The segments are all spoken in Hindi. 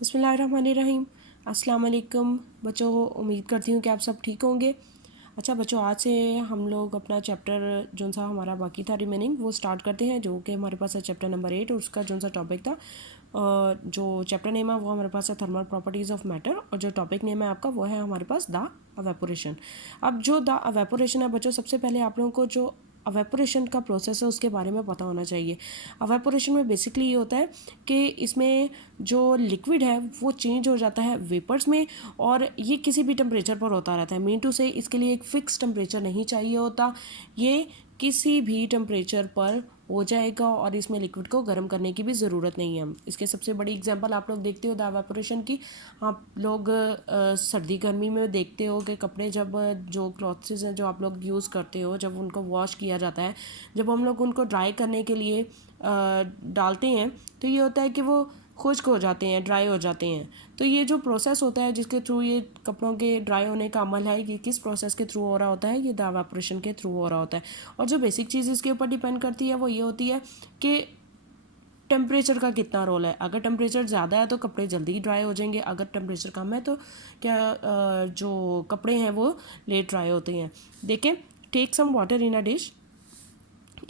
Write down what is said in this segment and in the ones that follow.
बिस्मिल्लाहिर्रहमानिर्रहीम। अस्सलाम वालेकुम बच्चों, उम्मीद करती हूँ कि आप सब ठीक होंगे। अच्छा बच्चों, आज से हम लोग अपना चैप्टर जो सा हमारा बाकी था रिमेनिंग वो स्टार्ट करते हैं, जो कि हमारे पास है चैप्टर नंबर 8 और उसका जो सा टॉपिक था जो चैप्टर नेम है वो हमारे पास है थर्मल प्रॉपर्टीज़ ऑफ मैटर, और जो टॉपिक नेम है आपका वो है हमारे पास द अवेपोरेशन। अब जो द अवेपोरेशन है बच्चों, सबसे पहले आप लोगों को जो अवेपोरेशन का प्रोसेस है उसके बारे में पता होना चाहिए। अवेपोरेशन में बेसिकली ये होता है कि इसमें जो लिक्विड है वो चेंज हो जाता है वेपर्स में, और ये किसी भी टेम्परेचर पर होता रहता है। मीन टू से इसके लिए एक फ़िक्स टेम्परेचर नहीं चाहिए होता, ये किसी भी टेम्परेचर पर हो जाएगा और इसमें लिक्विड को गर्म करने की भी ज़रूरत नहीं है। इसके सबसे बड़ी एग्जांपल आप लोग देखते हो द एवापोरेशन की। आप लोग सर्दी गर्मी में देखते हो कि कपड़े जब जो क्लॉथ्स हैं जो आप लोग यूज़ करते हो, जब उनको वॉश किया जाता है, जब हम लोग उनको ड्राई करने के लिए डालते हैं तो ये होता है कि वो खुश्क हो जाते हैं, ड्राई हो जाते हैं। तो ये जो प्रोसेस होता है जिसके थ्रू ये कपड़ों के ड्राई होने का अमल है, ये किस प्रोसेस के थ्रू हो रहा होता है, ये द एवापोरेशन के थ्रू हो रहा होता है। और जो बेसिक चीज़ इसके ऊपर डिपेंड करती है वो ये होती है कि टेम्परेचर का कितना रोल है। अगर टेम्परेचर ज़्यादा है तो कपड़े जल्दी ड्राई हो जाएंगे, अगर टेम्परेचर कम है तो क्या जो कपड़े हैं वो लेट ड्राई होते हैं। देखें, take some water in a dish.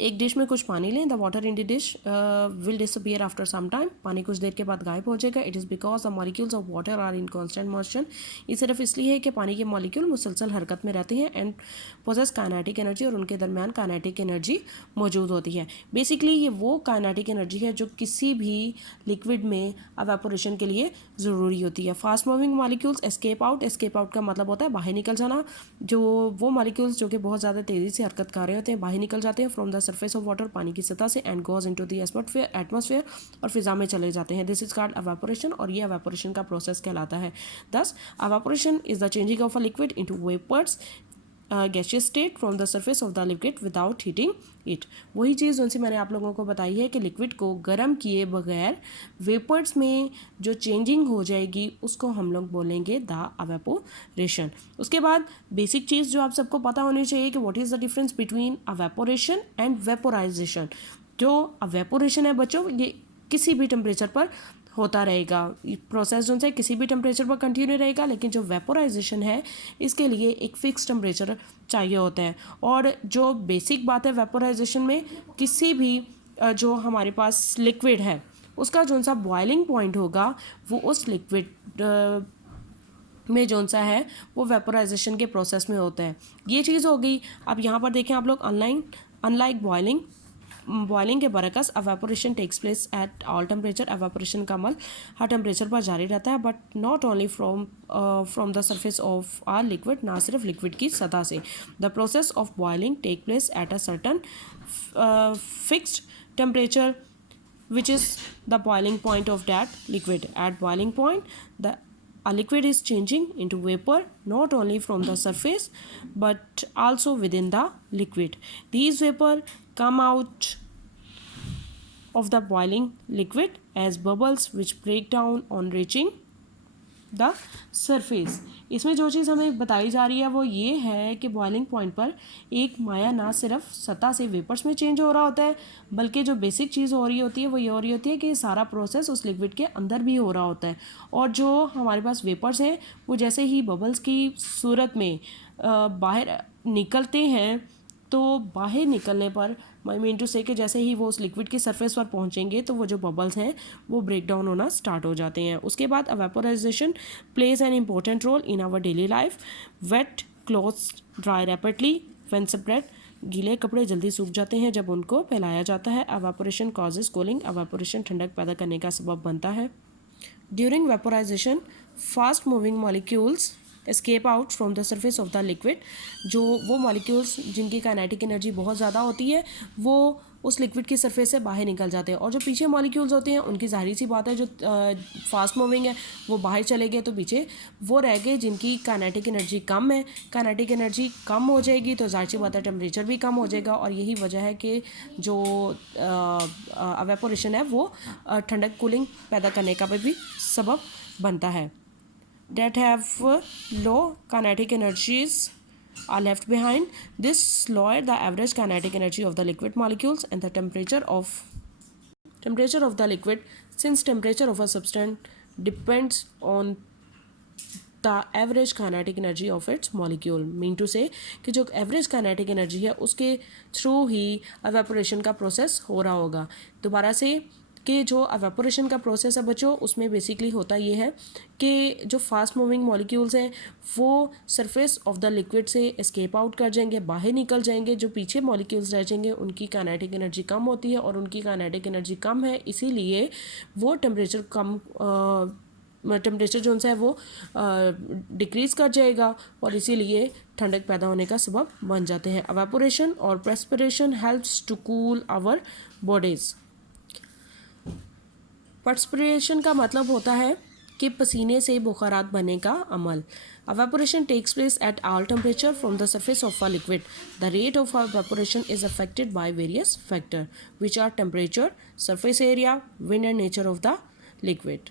एक डिश में कुछ पानी लें। The water in the dish will disappear after some time. पानी कुछ देर के बाद गायब हो जाएगा। It is because the molecules of water are in constant motion. ये सिर्फ इसलिए है कि पानी के मॉलिक्यूल मुसलसल हरकत में रहते हैं एंड पोजेस काइनेटिक एनर्जी, और उनके दरमियान काइनेटिक एनर्जी मौजूद होती है। बेसिकली ये वो काइनेटिक एनर्जी है जो किसी भी लिक्विड में एवापोरेशन के लिए ज़रूरी होती है। Fast moving molecules escape out. Escape out का मतलब होता है बाहर निकल जाना। जो वो मॉलिक्यूल्स जो कि बहुत ज़्यादा तेज़ी से हरकत कर रहे होते हैं बाहर निकल जाते हैं from the surface of water, पानी की सतह से, and goes into the atmosphere, और फिजा में चले जाते हैं। दिस इज कॉल्ड एवापोरेशन, और ये एवापोरेशन का प्रोसेस कहलाता है। Thus, evaporation is the changing of a liquid into vapours gaseous state from the surface of the liquid without heating it. वही चीज़ उनसे मैंने आप लोगों को बताई है कि लिक्विड को गर्म किए बगैर वेपर्स में जो चेंजिंग हो जाएगी उसको हम लोग बोलेंगे द अवेपोरेशन। उसके बाद बेसिक चीज़ जो आप सबको पता होनी चाहिए कि what is the difference between evaporation and vaporisation. जो अवेपोरेशन है बच्चों, ये किसी भी टेम्परेचर पर होता रहेगा। प्रोसेस जो है किसी भी टेम्परेचर पर कंटिन्यू रहेगा, लेकिन जो वेपोराइजेशन है इसके लिए एक फ़िक्स टेम्परेचर चाहिए होता है। और जो बेसिक बात है वेपोराइजेशन में, किसी भी जो हमारे पास लिक्विड है उसका जो सा बॉइलिंग पॉइंट होगा वो उस लिक्विड में जो सा है वो वेपोराइजेशन के प्रोसेस में होता है। ये चीज़ हो गई। अब यहाँ पर देखें आप लोग, अनलाइक बॉइलिंग के बरकस evaporation takes place at all temperature. Evaporation का अमल हर टेम्परेचर पर जारी रहता है, but not only from the surface of our liquid, ना सिर्फ लिक्विड की सतह से। The process of boiling take place at a certain fixed temperature which is the boiling point of that liquid. At boiling point, a liquid is changing into vapor not only from the surface but also within the liquid. These vapor come out of the boiling liquid as bubbles which break down on reaching the surface. इसमें जो चीज़ हमें बताई जा रही है वो ये है कि बॉइलिंग पॉइंट पर एक माया ना सिर्फ सतह से वेपर्स में चेंज हो रहा होता है, बल्कि जो बेसिक चीज़ हो रही होती है वो ये हो रही होती है कि सारा प्रोसेस उस लिक्विड के अंदर भी हो रहा होता है। और जो हमारे पास वेपर्स हैं वो जैसे ही बबल्स की सूरत में बाहर निकलते हैं, तो बाहर निकलने पर आई मीन टू से कि जैसे ही वो उस लिक्विड की सरफेस पर पहुंचेंगे तो वो जो बबल्स हैं वो ब्रेक डाउन होना स्टार्ट हो जाते हैं। उसके बाद vaporisation plays an important role in our daily life. Wet clothes dry rapidly when spread. गीले कपड़े जल्दी सूख जाते हैं जब उनको फैलाया जाता है। Evaporation causes cooling. एवेपोरेशन ठंडक पैदा करने का सबब बनता है। During vaporisation fast moving molecules escape out from the surface of the liquid. जो वो मॉलिक्यूल्स जिनकी काइनेटिक एनर्जी बहुत ज़्यादा होती है वो उस लिक्विड की सरफेस से बाहर निकल जाते हैं, और जो पीछे मॉलिक्यूल्स होते हैं उनकी जाहिर सी बात है जो फास्ट मूविंग है वो बाहर चले गए, तो पीछे वो रह गए जिनकी काइनेटिक एनर्जी कम है। काइनेटिक एनर्जी कम हो जाएगी तो जाहिर सी बात है टेम्परेचर भी कम हो जाएगा, और यही वजह है कि जो एवेपोरेशन है वो ठंडक कूलिंग पैदा करने का भी सबब बनता है। That have low kinetic energies are left behind. This lower the average kinetic energy of the liquid molecules and the temperature of the liquid. Since temperature of a substance depends on the average kinetic energy of its molecule. Mean to say कि जो एवरेज काइनेटिक एनर्जी है उसके थ्रू ही एवेपोरेशन का प्रोसेस हो रहा होगा। दोबारा से कि जो एवेपोरेशन का प्रोसेस है बच्चों, उसमें बेसिकली होता ये है कि जो फास्ट मूविंग मॉलिक्यूल्स हैं वो सरफेस ऑफ द लिक्विड से एस्केप आउट कर जाएंगे, बाहर निकल जाएंगे। जो पीछे मॉलिक्यूल्स रह जाएंगे उनकी काइनेटिक एनर्जी कम होती है, और उनकी काइनेटिक एनर्जी कम है इसीलिए वो टेम्परेचर जो है वो डिक्रीज़ कर जाएगा, और इसीलिए ठंडक पैदा होने का सबब बन जाते हैं। एवेपोरेशन और perspiration helps to cool our bodies. Perspiration का मतलब होता है कि पसीने से बुखारात बनने का अमल। Evaporation takes place at all temperature from the surface of a liquid. The rate of evaporation is affected by various factors, which are temperature, surface area, wind and nature of the liquid.